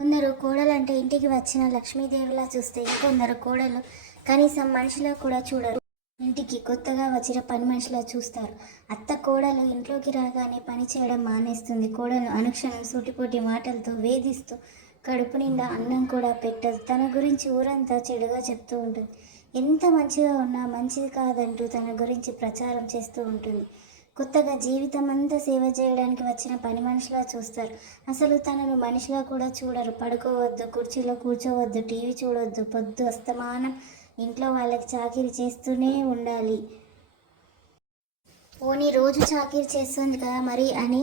కొందరు కోడలంటే ఇంటికి వచ్చిన లక్ష్మీదేవిలా చూస్తే, ఇంకొందరు కోడలు కనీసం మనిషిలా కూడా చూడరు. ఇంటికి కొత్తగా వచ్చిన పని మనిషిలా చూస్తారు. అత్త కోడలు ఇంట్లోకి రాగానే పని చేయడం మానేస్తుంది. కోడలు అనుక్షణం సూటిపోటి మాటలతో వేధిస్తూ కడుపు నిండా అన్నం కూడా పెట్టదు. తన గురించి ఊరంతా చెడుగా చెప్తూ ఉంటుంది. ఎంత మంచిగా ఉన్నా మంచిది కాదంటూ తన గురించి ప్రచారం చేస్తూ ఉంటుంది. కొత్తగా జీవితం అంతా సేవ చేయడానికి వచ్చిన పని మనిషిలా చూస్తారు. అసలు తనను మనిషిలా కూడా చూడరు. పడుకోవద్దు, కుర్చీలో కూర్చోవద్దు, టీవీ చూడొద్దు, పొద్దు అస్తమానం ఇంట్లో వాళ్ళకి చాకిరీ చేస్తూనే ఉండాలి. పోనీ రోజు చాకిరీ చేస్తుంది కదా మరి అని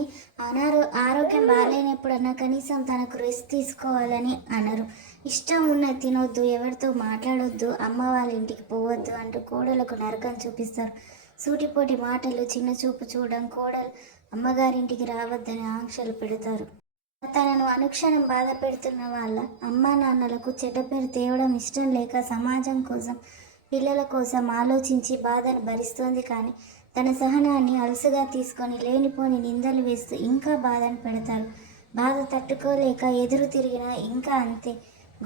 ఆరోగ్యం బాగాలేనప్పుడన్నా కనీసం తనకు రెస్ట్ తీసుకోవాలని అనరు. ఇష్టం ఉన్నది తినొద్దు, ఎవరితో మాట్లాడొద్దు, అమ్మ వాళ్ళ ఇంటికి పోవద్దు అంటూ కోడలకు నరకం చూపిస్తారు. సూటిపోటి మాటలు, చిన్న చూపు చూడడం, కోడలు అమ్మగారింటికి రావద్దని ఆంక్షలు పెడతారు. తనను అనుక్షణం బాధ పెడుతున్న వాళ్ళ అమ్మా నాన్నలకు చెడ్డ పేరు తేవడం ఇష్టం లేక సమాజం కోసం, పిల్లల కోసం ఆలోచించి బాధను భరిస్తోంది. కానీ తన సహనాన్ని అలసుగా తీసుకొని లేనిపోని నిందలు వేస్తూ ఇంకా బాధను పెడతారు. బాధ తట్టుకోలేక ఎదురు తిరిగినా ఇంకా అంతే.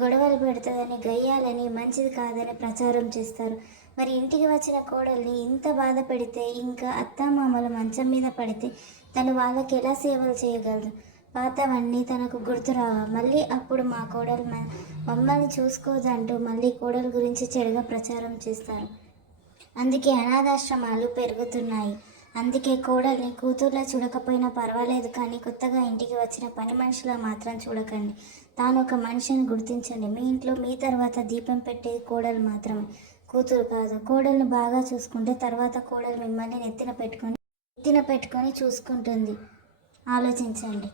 గొడవలు పెడుతుందని, గయ్యాలని, మంచిది కాదని ప్రచారం చేస్తారు. మరి ఇంటికి వచ్చిన కోడల్ని ఇంత బాధ పెడితే, ఇంకా అత్తామామలు మంచం మీద పడితే తను వాళ్ళకి ఎలా సేవలు చేయగలదు? పాతవన్నీ తనకు గుర్తురావా? మళ్ళీ అప్పుడు మా కోడలు మమ్మల్ని చూసుకోదంటూ మళ్ళీ కోడలు గురించి చెడుగా ప్రచారం చేస్తారు. అందుకే అనాథాశ్రమాలు పెరుగుతున్నాయి. అందుకే కోడల్ని కూతుర్లా చూడకపోయినా పర్వాలేదు, కానీ కొత్తగా ఇంటికి వచ్చిన పని మనిషిలా మాత్రం చూడకండి. తాను ఒక మనిషిని గుర్తించండి. మీ ఇంట్లో మీ తర్వాత దీపం పెట్టేది కోడలు మాత్రమే, కూతురు కాదు. కోడల్ని బాగా చూసుకుంటే తర్వాత కోడలు మిమ్మల్ని నెత్తిన పెట్టుకొని చూసుకుంటుంది. ఆలోచించండి.